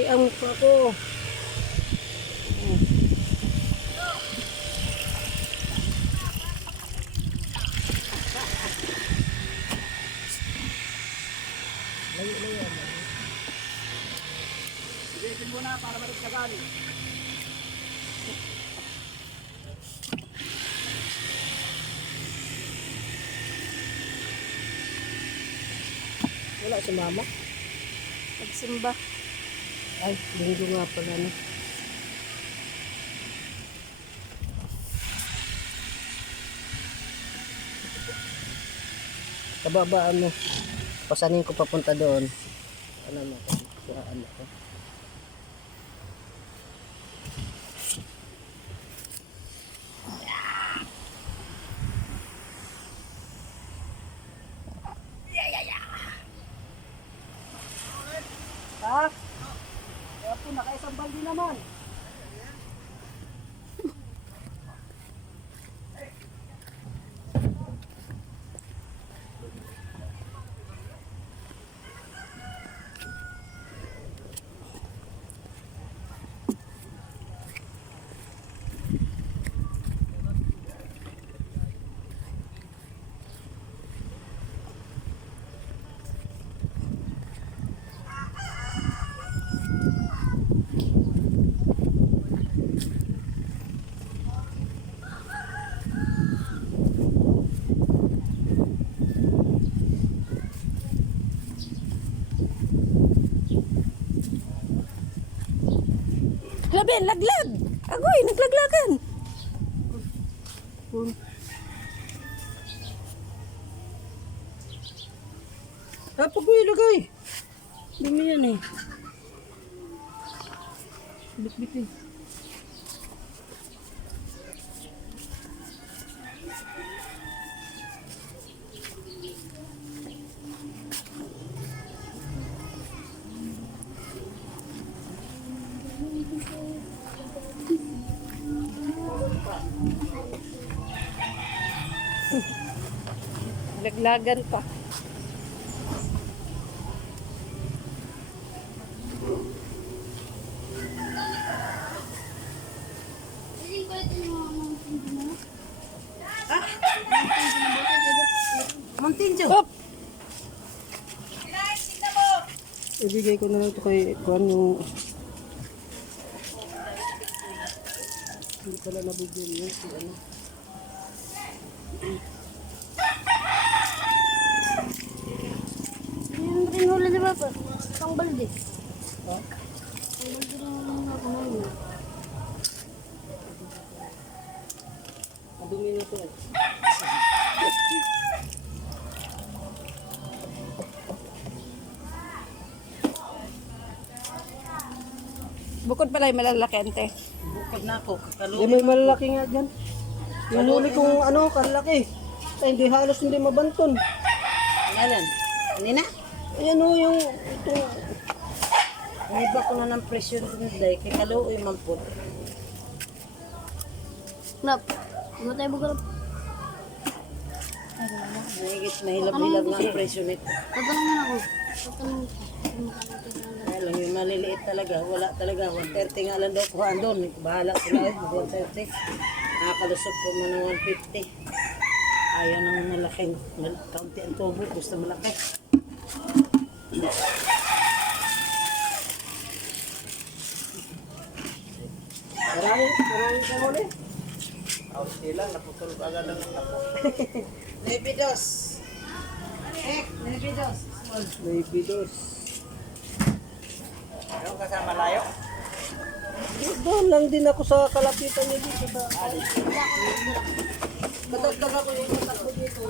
Malaki ang mukha ko. Mo na para maligsagan. Wala si mama. Nagsimba. Ay, linggo nga pala no. Kababa ano, pasanin ko papunta doon. Ano mo, siraan ako. Ha? Baldi naman. Labi, laglag. Agoy, naglaglagan. Pag mo ilagay. Dumi yan eh. Bit-bit eh. Laglagan pa. Mountain Dew. Hop! Ibigay ko na lang ito kay Juan yung... Hindi pala nabigyan niya si ano. Yung Pang balde. Ha? Pang balde rin hula ko ngayon. Madumi na ito eh. Bukod pala yung malalaki, ante. Bukod na ako. Hindi may malalaki nga dyan. Yung huli kong ano, kalaki. Ay, hindi halos hindi mabanton. Ngalan? Hindi na? Ayan o yung ito. May iba ko na ng presyo din day. Kay kaluoy man po. Nap. Ano tayo bugarap? Mahigit mahilap-hilap na ang presyo nito. Tatanungin ako. Tatanungin ko. Kaya lang yung maliliit talaga. Wala talaga. 130 nga lang daw kuhaan doon. Bahala sila eh. Mag 130. Nakakalusok ko man ng 150. Ayaw ng malaking. mal- Kaunti ang tubo. Gusto malaki. Marami, marami ka huli. Nebidos. Eh, Nebidos. May bidos. Ano kasama layo? Doon lang din ako sa kalapitan niya dito sa... Madagdag ako yung matakbo dito.